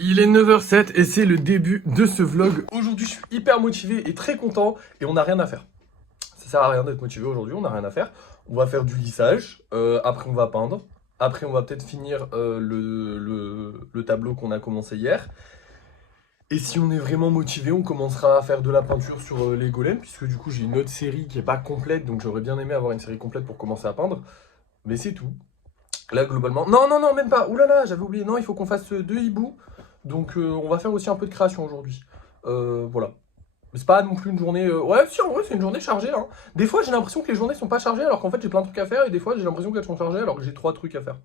Il est 9h07 et c'est le début de ce vlog. Aujourd'hui, je suis hyper motivé et très content et on n'a rien à faire. Ça sert à rien d'être motivé aujourd'hui, on n'a rien à faire. On va faire du lissage, après on va peindre, après on va peut-être finir le tableau qu'on a commencé hier. Et si on est vraiment motivé, on commencera à faire de la peinture sur les golems, puisque du coup j'ai une autre série qui n'est pas complète, donc j'aurais bien aimé avoir une série complète pour commencer à peindre. Mais c'est tout. Là, globalement... Non, non, non, même pas. Ouh là là, j'avais oublié. Non, il faut qu'on fasse deux hiboux. Donc, on va faire aussi un peu de création aujourd'hui. Voilà. Mais c'est pas non plus une journée... Ouais, si, en vrai, c'est une journée chargée. Hein. Des fois, j'ai l'impression que les journées sont pas chargées, alors qu'en fait, j'ai plein de trucs à faire. Et des fois, j'ai l'impression qu'elles sont chargées, alors que j'ai 3 trucs à faire.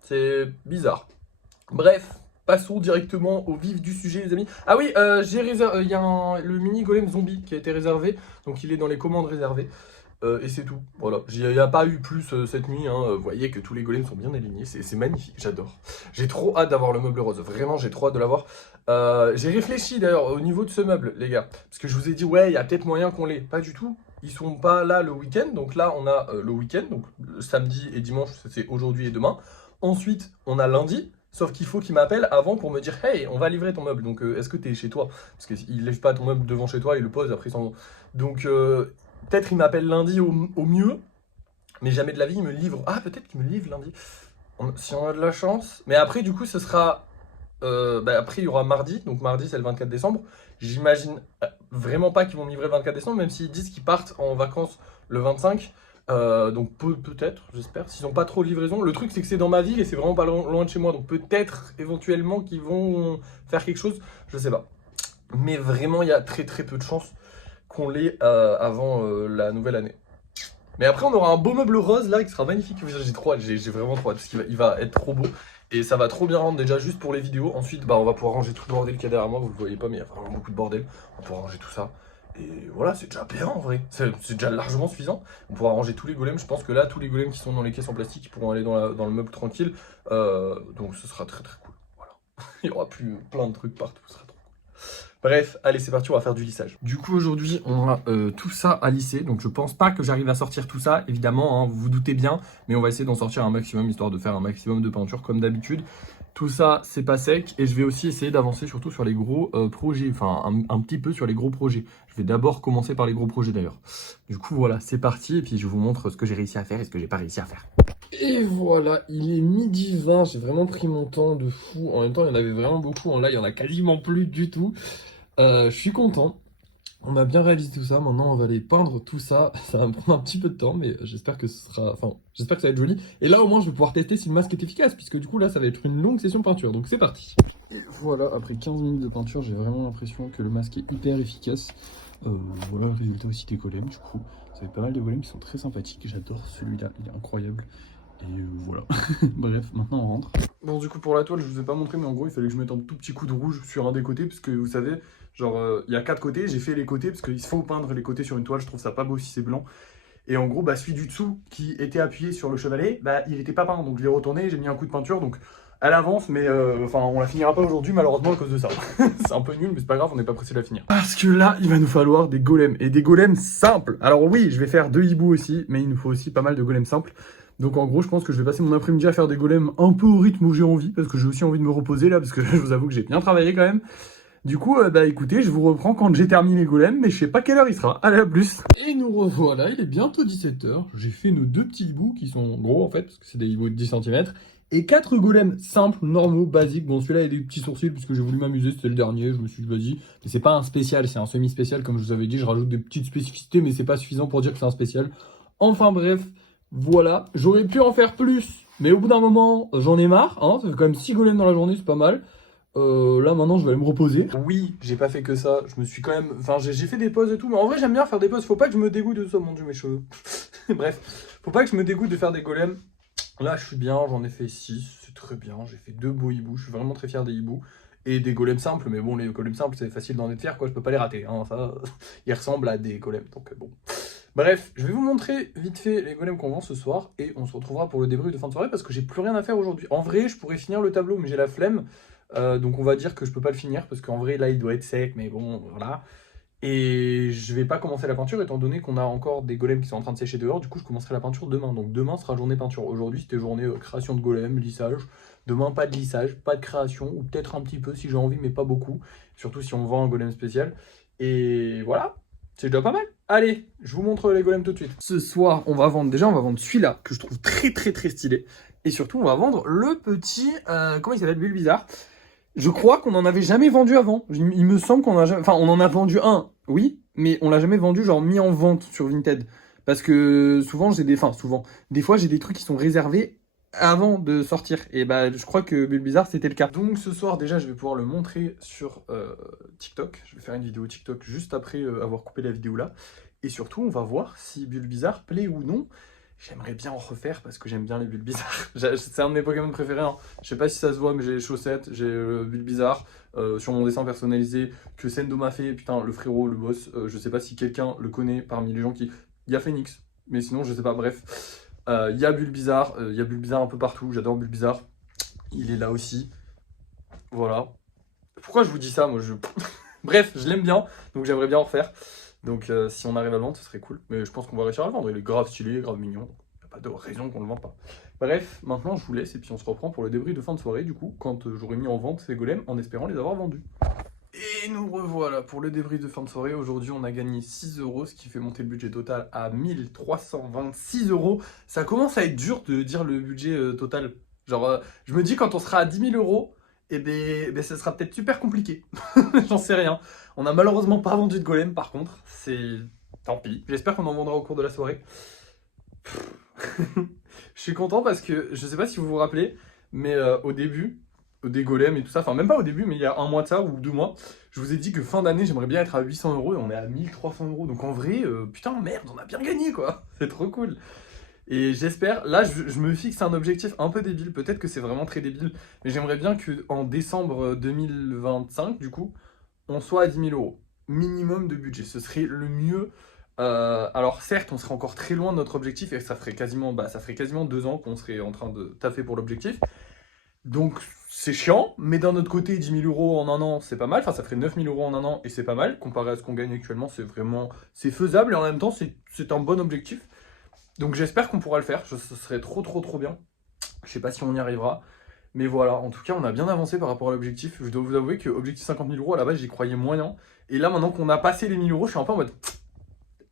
C'est bizarre. Bref, passons directement au vif du sujet, les amis. Ah oui, j'ai réservé... Il y a le mini golem zombie qui a été réservé. Donc, il est dans les commandes réservées. Et c'est tout, voilà. Il n'y a pas eu plus cette nuit, hein. Vous voyez que tous les golems sont bien alignés, c'est magnifique, j'adore. J'ai trop hâte d'avoir le meuble rose, vraiment j'ai trop hâte de l'avoir. J'ai réfléchi d'ailleurs au niveau de ce meuble, les gars, parce que je vous ai dit, ouais, il y a peut-être moyen qu'on l'ait. Pas du tout, ils sont pas là le week-end, donc là on a le week-end, donc le samedi et dimanche, c'est aujourd'hui et demain. Ensuite, on a lundi, sauf qu'il faut qu'il m'appelle avant pour me dire, hey, on va livrer ton meuble, donc est-ce que tu es chez toi? Parce qu'il lève pas ton meuble devant chez toi, il le pose, après ils s'en vont. Donc... peut-être il m'appelle lundi au mieux, mais jamais de la vie il me livre. Ah, peut-être qu'il me livre lundi, si on a de la chance. Mais après, du coup, ce sera... après, il y aura mardi, donc mardi, c'est le 24 décembre. J'imagine vraiment pas qu'ils vont me livrer le 24 décembre, même s'ils disent qu'ils partent en vacances le 25. Donc peut-être, j'espère, s'ils n'ont pas trop de livraison. Le truc, c'est que c'est dans ma ville et c'est vraiment pas loin de chez moi. Donc peut-être, éventuellement, qu'ils vont faire quelque chose, je sais pas. Mais vraiment, il y a très très peu de chances qu'on l'ait avant la nouvelle année. Mais après, on aura un beau meuble rose là qui sera magnifique. J'ai trop hâte, j'ai vraiment trop hâte parce qu'il va être trop beau. Et ça va trop bien rendre déjà juste pour les vidéos. Ensuite, bah, on va pouvoir ranger tout le bordel qu'il y a derrière moi. Vous le voyez pas, mais il y a vraiment beaucoup de bordel. On pourra ranger tout ça. Et voilà, c'est déjà bien en vrai. C'est déjà largement suffisant. On pourra ranger tous les golems. Je pense que là, tous les golems qui sont dans les caisses en plastique, ils pourront aller dans le meuble tranquille. Donc ce sera très très cool. Voilà. Il y aura plus plein de trucs partout. Ce sera trop. Bref, allez, c'est parti, on va faire du lissage. Du coup, aujourd'hui, on a tout ça à lisser. Donc, je pense pas que j'arrive à sortir tout ça, évidemment, hein, vous vous doutez bien. Mais on va essayer d'en sortir un maximum, histoire de faire un maximum de peinture, comme d'habitude. Tout ça, c'est pas sec. Et je vais aussi essayer d'avancer surtout sur les gros projets. Enfin, un petit peu sur les gros projets. Je vais d'abord commencer par les gros projets, d'ailleurs. Du coup, voilà, c'est parti. Et puis, je vous montre ce que j'ai réussi à faire et ce que j'ai pas réussi à faire. Et voilà, il est midi 20, j'ai vraiment pris mon temps de fou. En même temps, il y en avait vraiment beaucoup. Là, il y en a quasiment plus du tout. Je suis content. On a bien réalisé tout ça. Maintenant, on va aller peindre tout ça. Ça va me prendre un petit peu de temps, mais j'espère que ce sera... Enfin, j'espère que ça va être joli. Et là, au moins, je vais pouvoir tester si le masque est efficace, puisque du coup, là, ça va être une longue session peinture. Donc, c'est parti. Et voilà, après 15 minutes de peinture, j'ai vraiment l'impression que le masque est hyper efficace. Voilà le résultat aussi des golems, du coup. Ça fait pas mal de golems qui sont très sympathiques. J'adore celui-là, il est incroyable. Et voilà. Bref, maintenant on rentre. Bon, du coup, pour la toile, je vous ai pas montré, mais en gros, il fallait que je mette un tout petit coup de rouge sur un des côtés, parce que vous savez, genre, il y a 4 côtés, j'ai fait les côtés, parce qu'il faut peindre les côtés sur une toile, je trouve ça pas beau si c'est blanc. Et en gros, bah, celui du dessous, qui était appuyé sur le chevalet, bah, il était pas peint, donc je l'ai retourné, j'ai mis un coup de peinture, donc elle avance, mais enfin, on la finira pas aujourd'hui, malheureusement, à cause de ça. C'est un peu nul, mais c'est pas grave, on n'est pas pressé de la finir. Parce que là, il va nous falloir des golems, et des golems simples. Alors oui, je vais faire 2 hiboux aussi, mais il nous faut aussi pas mal de golems simples. Donc en gros, je pense que je vais passer mon après-midi à faire des golems un peu au rythme où j'ai envie, parce que j'ai aussi envie de me reposer là, parce que je vous avoue que j'ai bien travaillé quand même. Du coup, bah écoutez, je vous reprends quand j'ai terminé les golems, mais je sais pas quelle heure il sera. Allez, à plus. Et nous revoilà, il est bientôt 17h. J'ai fait nos 2 petits hiboux qui sont gros en fait, parce que c'est des hiboux de 10 cm. Et 4 golems simples, normaux, basiques. Bon, celui-là, il y a des petits sourcils, parce que j'ai voulu m'amuser, c'était le dernier, je me suis dit, vas-y. Mais c'est pas un spécial, c'est un semi-spécial, comme je vous avais dit. Je rajoute des petites spécificités, mais c'est pas suffisant pour dire que c'est un spécial. Enfin bref, voilà. J'aurais pu en faire plus, mais au bout d'un moment, j'en ai marre. Hein. Ça fait quand même 6 golems dans la journée, c'est pas mal. Là maintenant je vais aller me reposer. Oui, j'ai pas fait que ça, je me suis quand même... Enfin j'ai fait des pauses et tout, mais en vrai j'aime bien faire des pauses, faut pas que je me dégoûte de ça, mon dieu mes cheveux. Bref, faut pas que je me dégoûte de faire des golems. Là je suis bien, j'en ai fait 6, c'est très bien, j'ai fait 2 beaux hiboux, je suis vraiment très fier des hiboux. Et des golems simples, mais bon les golems simples c'est facile d'en être fier quoi, je peux pas les rater, hein, ça... Ils ressemblent à des golems, donc bon. Bref, je vais vous montrer vite fait les golems qu'on vend ce soir et on se retrouvera pour le débrief de fin de soirée parce que j'ai plus rien à faire aujourd'hui. En vrai, je pourrais finir le tableau, mais j'ai la flemme. Donc on va dire que je peux pas le finir parce qu'en vrai, là, il doit être sec, mais bon, voilà. Et je vais pas commencer la peinture étant donné qu'on a encore des golems qui sont en train de sécher dehors. Du coup, je commencerai la peinture demain. Donc demain sera journée peinture. Aujourd'hui, c'était journée création de golems, lissage, Demain, pas de lissage, pas de création, ou peut-être un petit peu si j'ai envie, mais pas beaucoup. Surtout si on vend un golem spécial. Et voilà, c'est déjà pas mal. Allez, je vous montre les golems tout de suite. Ce soir, on va vendre celui-là, que je trouve très très très stylé. Et surtout, on va vendre le petit, comment il s'appelle, Bulbizarre. Je crois qu'on n'en avait jamais vendu avant. Il me semble qu'on a jamais... Enfin, on en a vendu un, oui, mais on l'a jamais vendu, genre mis en vente sur Vinted. Parce que souvent, j'ai des... Enfin, souvent. Des fois, j'ai des trucs qui sont réservés avant de sortir. Et bah, je crois que Bulbizarre, c'était le cas. Donc, ce soir, déjà, je vais pouvoir le montrer sur TikTok. Je vais faire une vidéo TikTok juste après avoir coupé la vidéo là. Et surtout, on va voir si Bulbizarre plaît ou non. J'aimerais bien en refaire parce que j'aime bien les Bulbizarres. C'est un de mes Pokémon préférés. Hein. Je sais pas si ça se voit, mais j'ai les chaussettes, j'ai le Bulbizarre sur mon dessin personnalisé que Sendo m'a fait. Putain, le frérot, le boss. Je sais pas si quelqu'un le connaît parmi les gens qui. Il y a Phoenix, mais sinon, je sais pas. Bref, il y a Bulbizarre. Il y a Bulbizarre un peu partout. J'adore Bulbizarre. Il est là aussi. Voilà. Pourquoi je vous dis ça, moi je... Bref, je l'aime bien, donc j'aimerais bien en refaire. Donc si on arrive à le vendre, ce serait cool. Mais je pense qu'on va réussir à le vendre. Il est grave stylé, grave mignon. Il n'y a pas de raison qu'on ne le vende pas. Bref, maintenant je vous laisse et puis on se reprend pour le débris de fin de soirée, du coup, quand j'aurai mis en vente ces golems en espérant les avoir vendus. Et nous revoilà pour le débris de fin de soirée. Aujourd'hui, on a gagné 6 euros, ce qui fait monter le budget total à 1326 euros. Ça commence à être dur de dire le budget total. Genre, je me dis quand on sera à 10 000 euros, eh ben, ça sera peut-être super compliqué. J'en sais rien. On a malheureusement pas vendu de golem par contre. C'est... Tant pis. J'espère qu'on en vendra au cours de la soirée. Je suis content parce que, je sais pas si vous vous rappelez, mais au début, des golems et tout ça, enfin même pas au début, mais il y a un mois de ça ou 2 mois, je vous ai dit que fin d'année, j'aimerais bien être à 800 euros et on est à 1300 euros. Donc en vrai, putain, merde, on a bien gagné quoi. C'est trop cool. Et j'espère, là je me fixe un objectif un peu débile, peut-être que c'est vraiment très débile, mais j'aimerais bien qu'en décembre 2025, du coup, on soit à 10 000 euros. Minimum de budget, ce serait le mieux. Alors certes, on serait encore très loin de notre objectif et ça ferait quasiment 2 ans qu'on serait en train de taffer pour l'objectif. Donc c'est chiant, mais d'un autre côté, 10 000 euros en un an, c'est pas mal. Enfin, ça ferait 9 000 euros en un an et c'est pas mal. Comparé à ce qu'on gagne actuellement, c'est faisable et en même temps, c'est un bon objectif. Donc j'espère qu'on pourra le faire, ce serait trop trop trop bien. Je sais pas si on y arrivera, mais voilà, en tout cas on a bien avancé par rapport à l'objectif. Je dois vous avouer que objectif 50 000 euros à la base j'y croyais moyen. Et là maintenant qu'on a passé les 1 000 euros, je suis un peu en mode...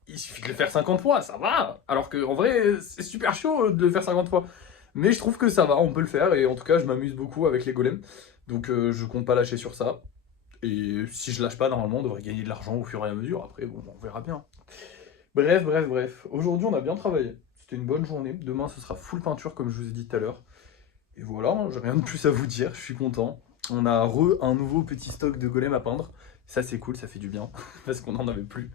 Il suffit de le faire 50 fois, ça va. Alors que en vrai c'est super chaud de le faire 50 fois. Mais je trouve que ça va, on peut le faire et en tout cas je m'amuse beaucoup avec les golems. Donc je compte pas lâcher sur ça. Et si je lâche pas, normalement on devrait gagner de l'argent au fur et à mesure. Après bon, on verra bien. Bref. Aujourd'hui, on a bien travaillé. C'était une bonne journée. Demain, ce sera full peinture, comme je vous ai dit tout à l'heure. Et voilà, hein, j'ai rien de plus à vous dire. Je suis content. On a un nouveau petit stock de golems à peindre. Ça, c'est cool, ça fait du bien. Parce qu'on n'en avait plus.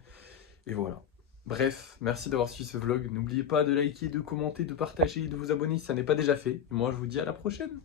Et voilà. Bref, merci d'avoir suivi ce vlog. N'oubliez pas de liker, de commenter, de partager, de vous abonner si ça n'est pas déjà fait. Moi, je vous dis à la prochaine.